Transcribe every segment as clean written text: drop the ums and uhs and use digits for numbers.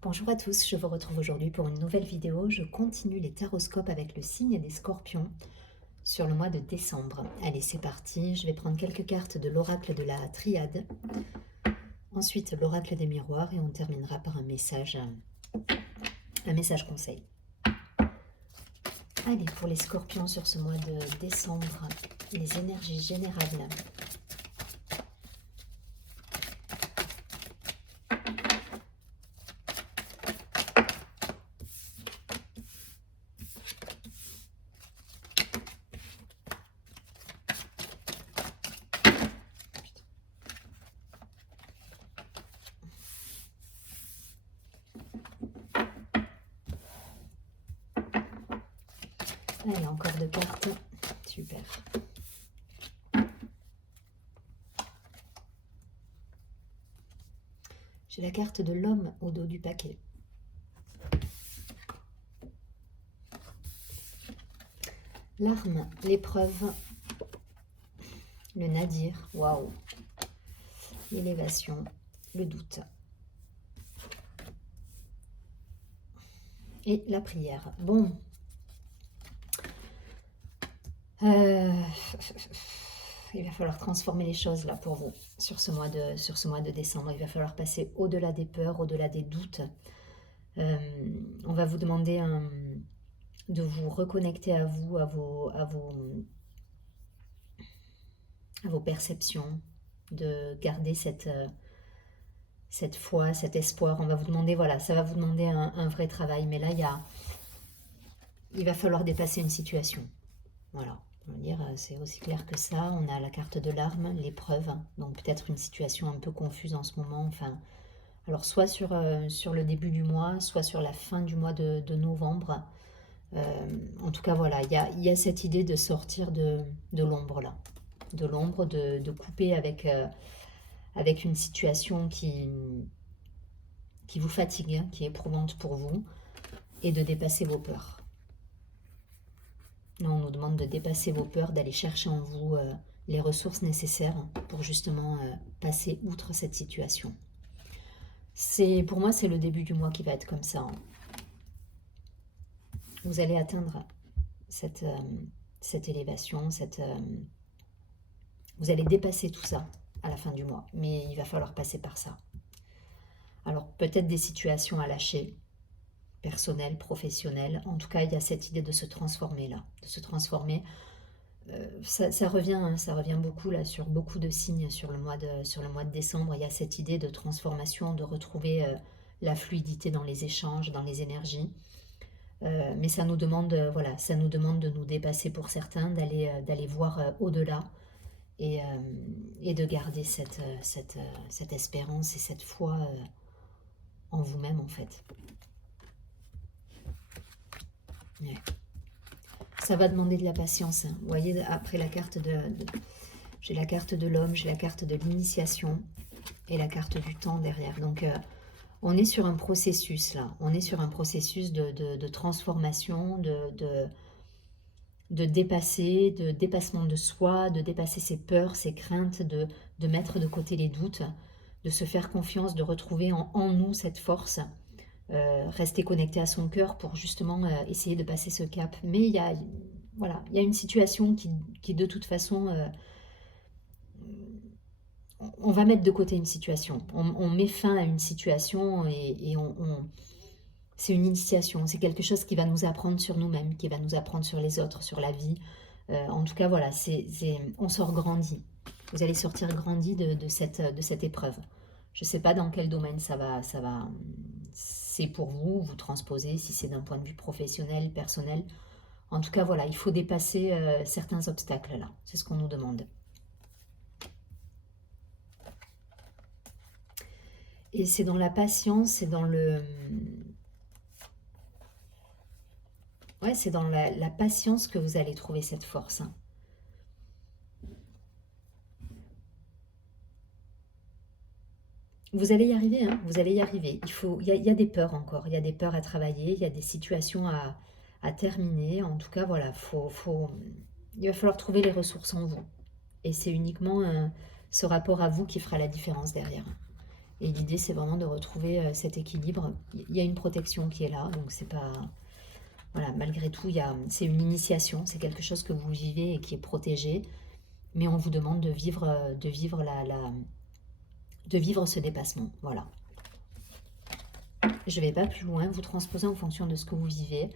Bonjour à tous, je vous retrouve aujourd'hui pour une nouvelle vidéo. Je continue les taroscopes avec le signe des Scorpions sur le mois de décembre. Allez, c'est parti. Je vais prendre quelques cartes de l'oracle de la Triade, ensuite l'oracle des miroirs et on terminera par un message conseil. Allez, pour les Scorpions sur ce mois de décembre, les énergies générales. Allez, encore deux cartes. Super. J'ai la carte de l'homme au dos du paquet. L'arme, l'épreuve, le nadir, waouh, l'élévation, le doute et la prière. Bon, il va falloir transformer les choses là pour vous sur ce mois de décembre. Il va falloir passer au-delà des peurs, au-delà des doutes. On va vous demander de vous reconnecter à vous, à vos perceptions, de garder cette foi, cet espoir. On va vous demander, voilà, ça va vous demander un vrai travail. Mais là, il va falloir dépasser une situation. Voilà. On va dire, c'est aussi clair que ça. On a la carte de l'arme, l'épreuve. Donc peut-être une situation un peu confuse en ce moment. Enfin, alors soit sur le début du mois, soit sur la fin du mois de novembre. En tout cas, voilà, il y a cette idée de sortir de l'ombre là. De l'ombre, de couper avec une situation qui vous fatigue, hein, qui est éprouvante pour vous, et de dépasser vos peurs. Là, on nous demande de dépasser vos peurs, d'aller chercher en vous les ressources nécessaires pour justement passer outre cette situation. Pour moi, c'est le début du mois qui va être comme ça. Hein. Vous allez atteindre cette élévation, vous allez dépasser tout ça à la fin du mois, mais il va falloir passer par ça. Alors peut-être des situations à lâcher, personnelles, professionnelles. En tout cas, il y a cette idée de se transformer là, de se transformer. Ça revient, hein, ça revient beaucoup là sur beaucoup de signes sur le mois de décembre. Il y a cette idée de transformation, de retrouver la fluidité dans les échanges, dans les énergies. Mais ça nous demande, voilà, ça nous demande de nous dépasser pour certains, d'aller voir au-delà et de garder cette espérance et cette foi en vous-même en fait. Ouais. Ça va demander de la patience. Hein. Vous voyez, après la carte j'ai la carte de l'homme, j'ai la carte de l'initiation et la carte du temps derrière. Donc, on est sur un processus là. On est sur un processus de transformation, de dépasser, de dépassement de soi, de dépasser ses peurs, ses craintes, de mettre de côté les doutes, de se faire confiance, de retrouver en nous cette force. Rester connecté à son cœur pour justement essayer de passer ce cap. Mais il y a, voilà, il y a une situation qui de toute façon, on va mettre de côté une situation. On met fin à une situation et c'est une initiation. C'est quelque chose qui va nous apprendre sur nous-mêmes, qui va nous apprendre sur les autres, sur la vie. En tout cas, voilà, on sort grandi. Vous allez sortir grandi de cette épreuve. Je ne sais pas dans quel domaine c'est pour vous, vous transposez, si c'est d'un point de vue professionnel, personnel. En tout cas, voilà, il faut dépasser certains obstacles là. C'est ce qu'on nous demande. Et c'est dans la patience, c'est dans le... Ouais, c'est dans la patience que vous allez trouver cette force. Hein. Vous allez y arriver, hein, vous allez y arriver. Il y a des peurs encore, il y a des peurs à travailler, il y a des situations à terminer. En tout cas, voilà, il va falloir trouver les ressources en vous. Et c'est uniquement ce rapport à vous qui fera la différence derrière. Et l'idée, c'est vraiment de retrouver cet équilibre. Il y a une protection qui est là, donc c'est pas... Voilà, malgré tout, c'est une initiation, c'est quelque chose que vous vivez et qui est protégé, mais on vous demande de vivre, de vivre ce dépassement. Voilà. Je ne vais pas plus loin, vous transposez en fonction de ce que vous vivez.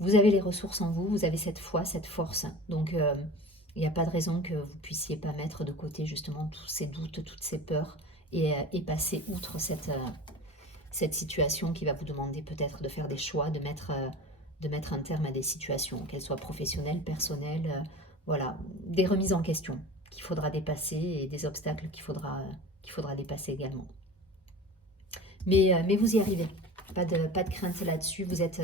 Vous avez les ressources en vous, vous avez cette foi, cette force. Donc, il n'y a pas de raison que vous ne puissiez pas mettre de côté justement tous ces doutes, toutes ces peurs et passer outre cette situation qui va vous demander peut-être de faire des choix, de mettre un terme à des situations, qu'elles soient professionnelles, personnelles, voilà, des remises en question qu'il faudra dépasser et des obstacles qu'il faudra dépasser également. Mais vous y arrivez, pas de crainte là-dessus, vous êtes...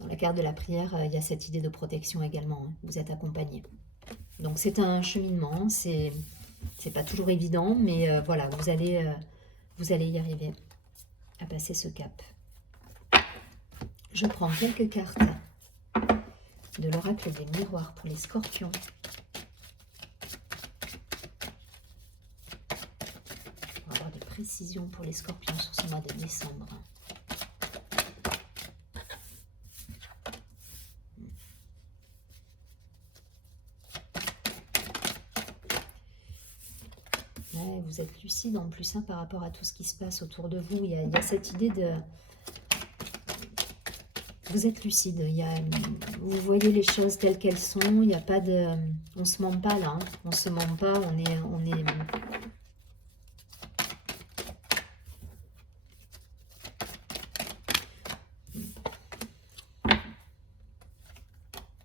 dans la carte de la prière, il y a cette idée de protection également, hein. Vous êtes accompagné. Donc c'est un cheminement, c'est pas toujours évident, mais voilà, vous allez y arriver à passer ce cap. Je prends quelques cartes de l'oracle des miroirs pour les scorpions. On va avoir des précisions pour les scorpions sur ce mois de décembre. Ouais, vous êtes lucide en plus hein, par rapport à tout ce qui se passe autour de vous. Il y a cette idée de... Vous êtes lucide, vous voyez les choses telles qu'elles sont, il n'y a pas de... On ne se ment pas là, hein. On ne se ment pas, on est...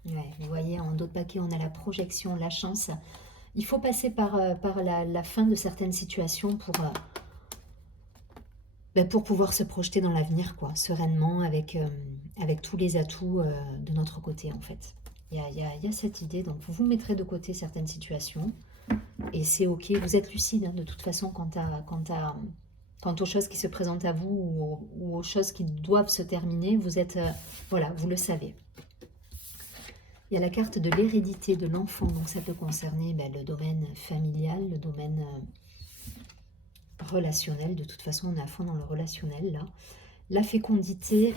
Ouais, vous voyez, en dos de paquet, on a la projection, la chance. Il faut passer par la fin de certaines situations pour pouvoir se projeter dans l'avenir, quoi, sereinement, avec tous les atouts de notre côté, en fait. Il y a cette idée, donc vous mettrez de côté certaines situations, et c'est ok, vous êtes lucide, hein, de toute façon, quant aux choses qui se présentent à vous, ou aux choses qui doivent se terminer, vous êtes, voilà, vous le savez. Il y a la carte de l'hérédité de l'enfant, donc ça peut concerner le domaine familial, le domaine... relationnel, de toute façon on est à fond dans le relationnel là. La fécondité,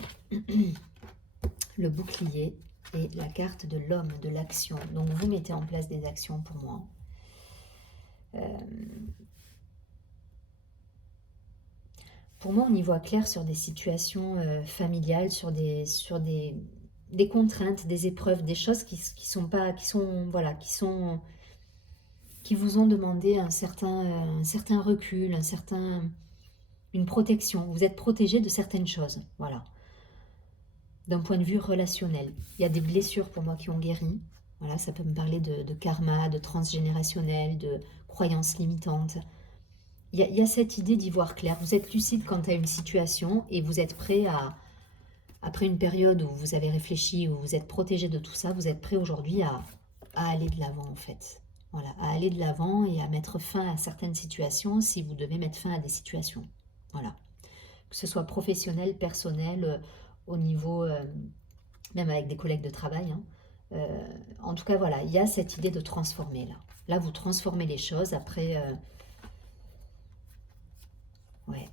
le bouclier et la carte de l'homme, de l'action. Donc vous mettez en place des actions pour moi. Pour moi on y voit clair sur des situations familiales, sur des contraintes, des épreuves, des choses qui vous ont demandé un certain recul, une protection. Vous êtes protégé de certaines choses, voilà. D'un point de vue relationnel. Il y a des blessures pour moi qui ont guéri. Voilà, ça peut me parler de karma, de transgénérationnel, de croyances limitantes. Il y a cette idée d'y voir clair. Vous êtes lucide quant à une situation et vous êtes prêt après une période où vous avez réfléchi, où vous êtes protégé de tout ça, vous êtes prêt aujourd'hui à aller de l'avant en fait. Voilà, à aller de l'avant et à mettre fin à certaines situations si vous devez mettre fin à des situations. Voilà. Que ce soit professionnel, personnel, au niveau, même avec des collègues de travail. Hein. En tout cas, voilà, il y a cette idée de transformer là. Là, vous transformez les choses après... ouais.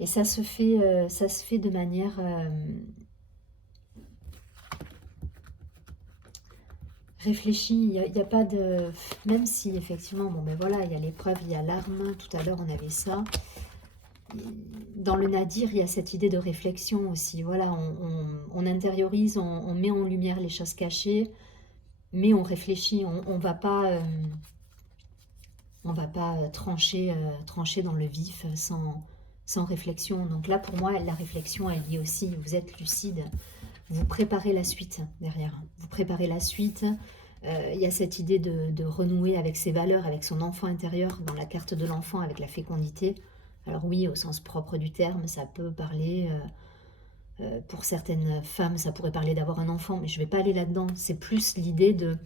Et ça se fait de manière... réfléchis, il n'y a pas de... Même si effectivement, bon ben voilà, il y a l'épreuve, il y a l'arme, tout à l'heure on avait ça. Dans le nadir, il y a cette idée de réflexion aussi. Voilà, on intériorise, on met en lumière les choses cachées, mais on réfléchit, on va pas trancher dans le vif sans réflexion. Donc là, pour moi, la réflexion, elle dit aussi, vous êtes lucide, vous préparez la suite derrière. Vous préparez la suite. Il y a cette idée de renouer avec ses valeurs, avec son enfant intérieur, dans la carte de l'enfant, avec la fécondité. Alors oui, au sens propre du terme, ça peut parler, pour certaines femmes, ça pourrait parler d'avoir un enfant, mais je ne vais pas aller là-dedans. C'est plus l'idée de,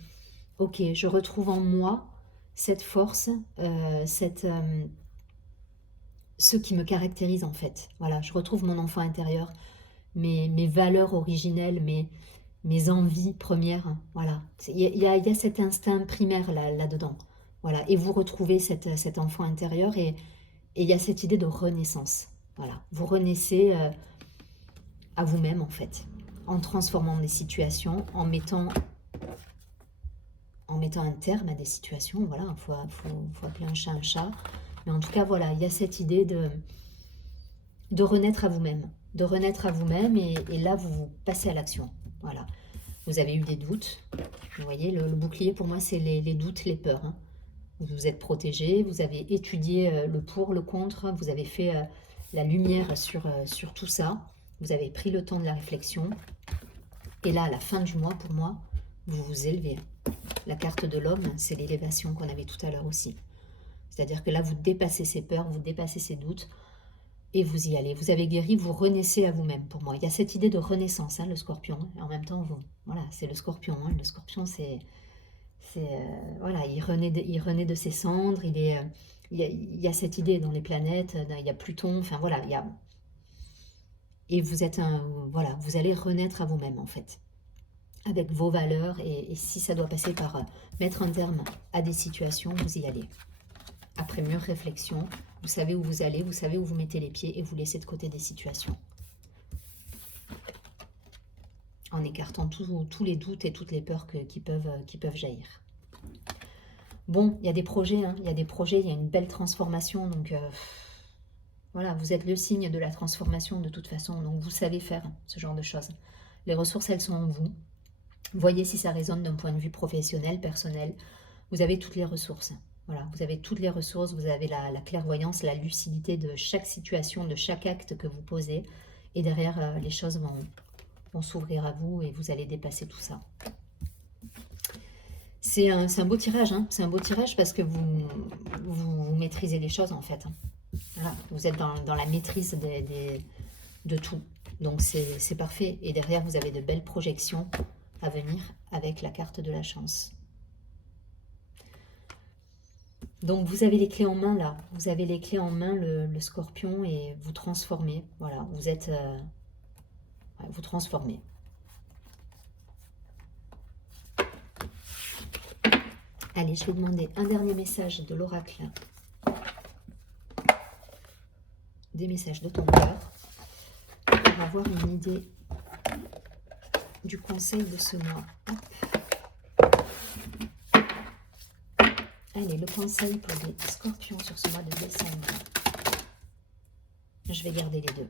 ok, je retrouve en moi cette force, ce qui me caractérise en fait. Voilà, je retrouve mon enfant intérieur, mes valeurs originelles, mes envies premières. Voilà, il y a cet instinct primaire là-dedans. Voilà, et vous retrouvez cet enfant intérieur et il y a cette idée de renaissance. Voilà, vous renaissez à vous-même en fait, en transformant des situations, en mettant un terme à des situations. Voilà, il faut appeler un chat. Mais en tout cas, voilà, il y a cette idée de renaître à vous-même. De renaître à vous-même et là, vous passez à l'action. Voilà. Vous avez eu des doutes. Vous voyez, le bouclier, pour moi, c'est les doutes, les peurs. Hein. Vous vous êtes protégé, vous avez étudié le pour, le contre, vous avez fait la lumière sur tout ça. Vous avez pris le temps de la réflexion. Et là, à la fin du mois, pour moi, vous vous élevez. La carte de l'homme, c'est l'élévation qu'on avait tout à l'heure aussi. C'est-à-dire que là, vous dépassez ces peurs, vous dépassez ces doutes, et vous y allez. Vous avez guéri, vous renaissez à vous-même, pour moi. Il y a cette idée de renaissance, hein, le scorpion. Et en même temps, voilà, c'est le scorpion. Hein. Le scorpion, voilà, il renaît de ses cendres. Il y a cette idée dans les planètes, il y a Pluton, enfin voilà, et vous êtes voilà, vous allez renaître à vous-même, en fait, avec vos valeurs, et si ça doit passer par mettre un terme à des situations, vous y allez. Après mûre réflexion, vous savez où vous allez, vous savez où vous mettez les pieds et vous laissez de côté des situations. En écartant tous les doutes et toutes les peurs qui peuvent jaillir. Bon, il y a des projets, hein, il y a une belle transformation, donc voilà, vous êtes le signe de la transformation de toute façon, donc vous savez faire ce genre de choses. Les ressources, elles sont en vous. Voyez si ça résonne d'un point de vue professionnel, personnel. Vous avez toutes les ressources. Voilà, vous avez toutes les ressources, vous avez la clairvoyance, la lucidité de chaque situation, de chaque acte que vous posez. Et derrière, les choses vont s'ouvrir à vous et vous allez dépasser tout ça. C'est un beau tirage, hein. C'est un beau tirage parce que vous maîtrisez les choses en fait. Voilà, vous êtes dans la maîtrise de tout. Donc c'est parfait. Et derrière, vous avez de belles projections à venir avec la carte de la chance. Donc vous avez les clés en main là, vous avez les clés en main, le scorpion, et vous transformez. Voilà, vous transformez. Allez, je vais demander un dernier message de l'oracle. Des messages de ton cœur pour avoir une idée du conseil de ce mois. Hop. Allez, le conseil pour les scorpions sur ce mois de décembre. Je vais garder les deux.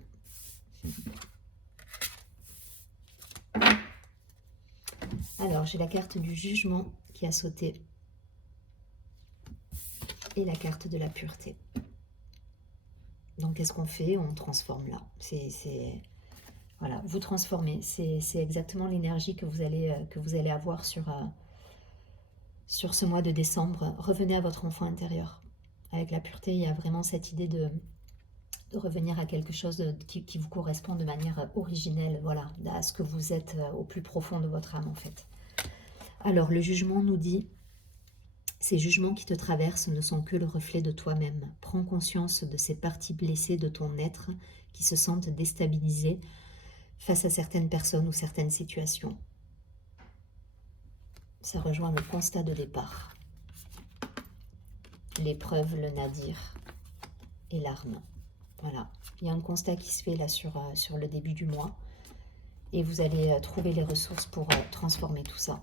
Alors, j'ai la carte du jugement qui a sauté et la carte de la pureté. Donc, qu'est-ce qu'on fait? On transforme là. Voilà, vous transformez. C'est exactement l'énergie que vous allez avoir sur ce mois de décembre. Revenez à votre enfant intérieur. Avec la pureté, il y a vraiment cette idée de revenir à quelque chose qui vous correspond de manière originelle, voilà, à ce que vous êtes au plus profond de votre âme en fait. Alors le jugement nous dit, ces jugements qui te traversent ne sont que le reflet de toi-même. Prends conscience de ces parties blessées de ton être qui se sentent déstabilisées face à certaines personnes ou certaines situations. Ça rejoint le constat de départ. L'épreuve, le nadir et l'arme. Voilà, il y a un constat qui se fait là sur le début du mois et vous allez trouver les ressources pour transformer tout ça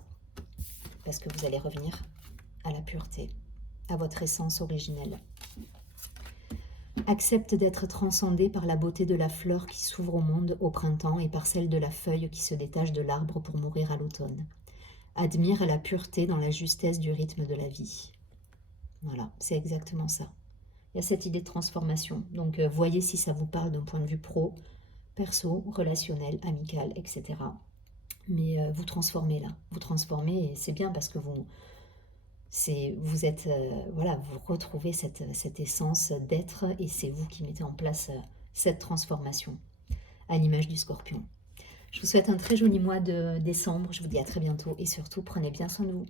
parce que vous allez revenir à la pureté, à votre essence originelle. Accepte d'être transcendé par la beauté de la fleur qui s'ouvre au monde au printemps et par celle de la feuille qui se détache de l'arbre pour mourir à l'automne. Admire la pureté dans la justesse du rythme de la vie. Voilà, c'est exactement ça. Il y a cette idée de transformation. Donc, voyez si ça vous parle d'un point de vue pro, perso, relationnel, amical, etc. Mais vous transformez là. Vous transformez et c'est bien parce que vous retrouvez cette essence d'être et c'est vous qui mettez en place cette transformation à l'image du scorpion. Je vous souhaite un très joli mois de décembre. Je vous dis à très bientôt et surtout, prenez bien soin de vous.